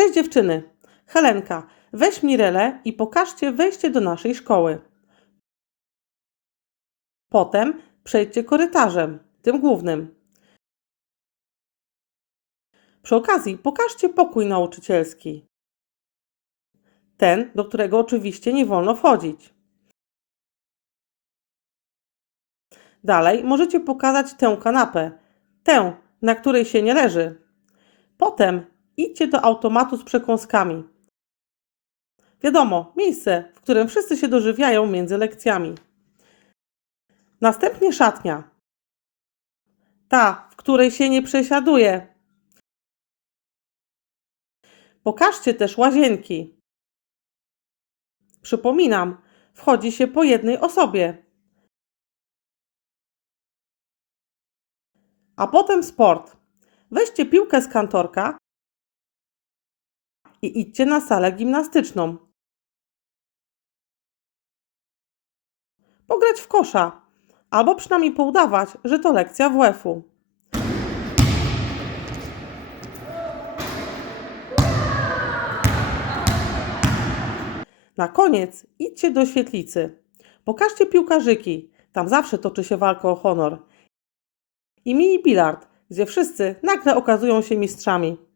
Cześć dziewczyny. Helenka, weź Mirelę i pokażcie wejście do naszej szkoły. Potem przejdźcie korytarzem, tym głównym. Przy okazji pokażcie pokój nauczycielski. Ten, do którego oczywiście nie wolno wchodzić. Dalej możecie pokazać tę kanapę, tę, na której się nie leży. Potem idźcie do automatu z przekąskami. Wiadomo, miejsce, w którym wszyscy się dożywiają między lekcjami. Następnie szatnia. Ta, w której się nie przesiaduje. Pokażcie też łazienki. Przypominam, wchodzi się po jednej osobie. A potem sport. Weźcie piłkę z kantorka i idźcie na salę gimnastyczną. Pograć w kosza, albo przynajmniej poudawać, że to lekcja WF-u. Na koniec idźcie do świetlicy. Pokażcie piłkarzyki, tam zawsze toczy się walka o honor. I mini bilard, gdzie wszyscy nagle okazują się mistrzami.